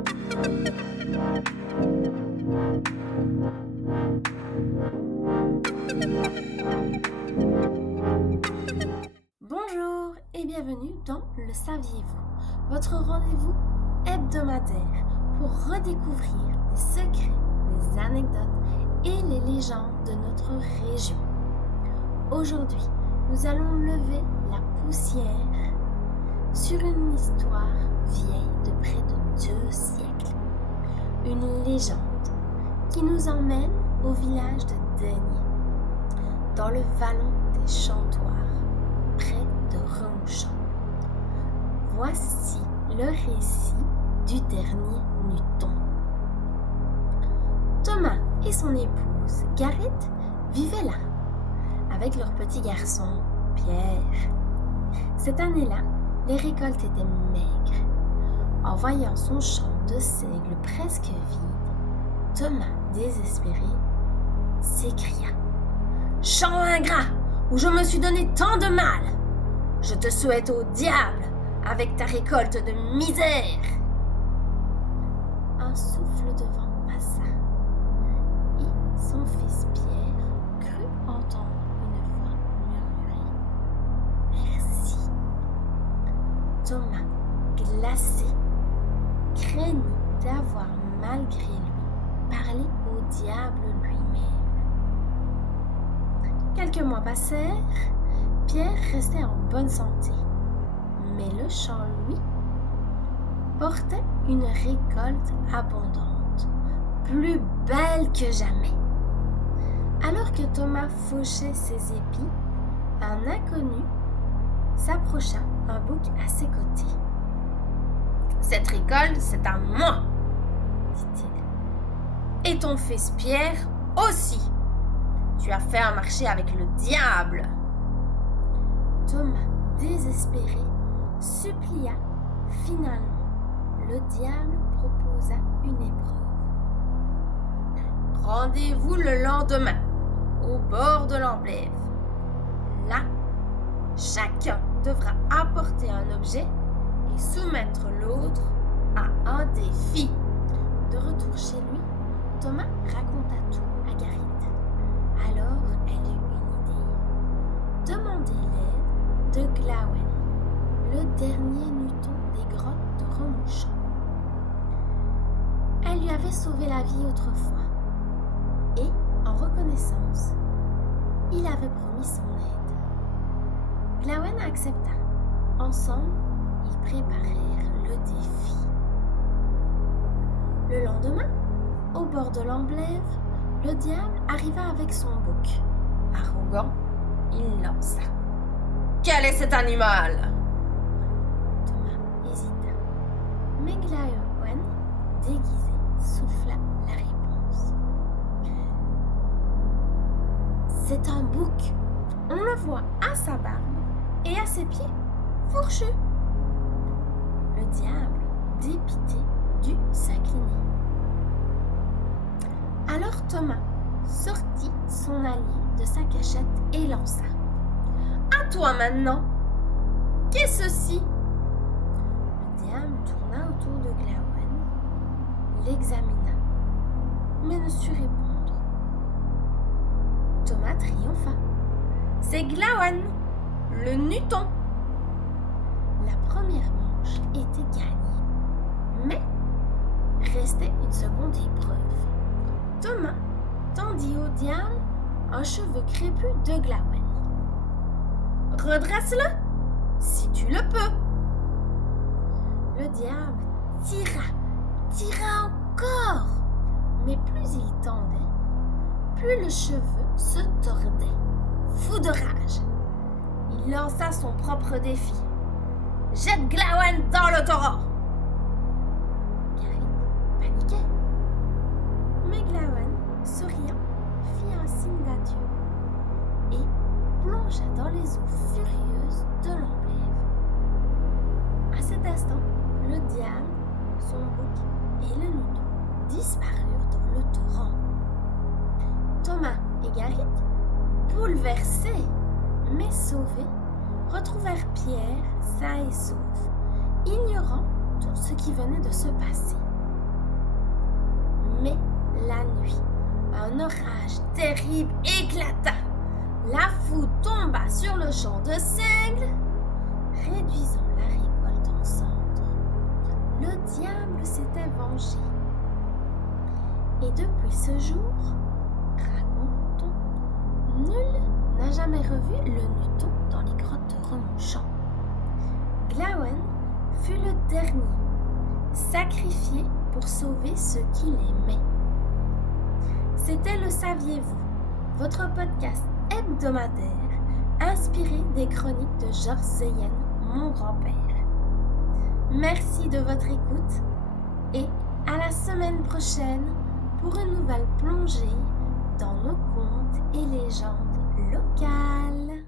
Bonjour et bienvenue dans Le Saviez-vous, votre rendez-vous hebdomadaire pour redécouvrir les secrets, les anecdotes et les légendes de notre région. Aujourd'hui, nous allons lever la poussière sur une histoire vieille de près de 2 siècles. Une légende qui nous emmène au village de Deigné, dans le vallon des Chantoirs, près de Remouchamps. Voici le récit du dernier Nuton. Thomas et son épouse, Gareth, vivaient là, avec leur petit garçon, Pierre. Cette année-là, les récoltes étaient maigres. En voyant son champ de seigle presque vide, Thomas, désespéré, s'écria « Champ ingrat, où je me suis donné tant de mal! Je te souhaite au diable avec ta récolte de misère! » Un souffle de vent passa, et son fils Pierre crut entendre une voix murmurer « Merci !» Thomas, glacé, craignit d'avoir malgré lui parlé au diable lui-même. Quelques mois passèrent, Pierre restait en bonne santé, mais le champ, lui, portait une récolte abondante, plus belle que jamais. Alors que Thomas fauchait ses épis, un inconnu s'approcha un bouc à ses côtés. « Cette récolte, c'est à moi, » dit-il. « Et ton fils Pierre aussi. Tu as fait un marché avec le diable. » Thomas, désespéré, supplia. Finalement, le diable proposa une épreuve. « Rendez-vous le lendemain, au bord de l'Amblève. Là, chacun devra apporter un objet et soumettre l'autre à un défi. » De retour chez lui, Thomas raconta tout à Gareth. Alors elle eut une idée. Demander l'aide de Glawen, le dernier Nuton des grottes de Remouchamps. Elle lui avait sauvé la vie autrefois, et, en reconnaissance, il avait promis son aide. Glawen accepta. Ensemble, ils préparèrent le défi. Le lendemain, au bord de l'Amblève, le diable arriva avec son bouc. Arrogant, il lança. « Quel est cet animal ?» Thomas hésita. Mais Glawen, déguisé, souffla la réponse. « C'est un bouc. On le voit à sa barbe et à ses pieds fourchus. » Le diable, dépité, dut s'incliner. Alors Thomas sortit son allié de sa cachette et lança. « À toi maintenant! Qu'est ceci? » Le diable tourna autour de Glawen, l'examina, mais ne sut répondre. Thomas triompha. « C'est Glawen, le Nuton! » La première manche était gagnée, mais restait une seconde épreuve. Thomas tendit au diable un cheveu crépus de Glawen. « Redresse-le, si tu le peux. » Le diable tira encore, mais plus il tendait, plus le cheveu se tordait. Fou de rage, il lança son propre défi. « Jette Glawen dans le torrent !» Gareth paniquait. Mais Glawen, souriant, fit un signe d'adieu et plongea dans les eaux furieuses de l'Amblève. À cet instant, le diable, son bouc et le Nuton disparurent dans le torrent. Thomas et Gareth, bouleversés mais sauvés, retrouvèrent Pierre sain et sauf, ignorant tout ce qui venait de se passer. Mais la nuit, un orage terrible éclata. La foudre tomba sur le champ de seigle, réduisant la récolte en cendres. Le diable s'était vengé. Et depuis ce jour, raconte-t-on, nul n'a jamais revu le Nuton dans les grottes de Remouchant. Glawen fut le dernier, sacrifié pour sauver ceux qu'il aimait. C'était Le Saviez-vous, votre podcast hebdomadaire inspiré des chroniques de Georges Zeyen, mon grand-père. Merci de votre écoute et à la semaine prochaine pour une nouvelle plongée dans nos contes et légendes locales.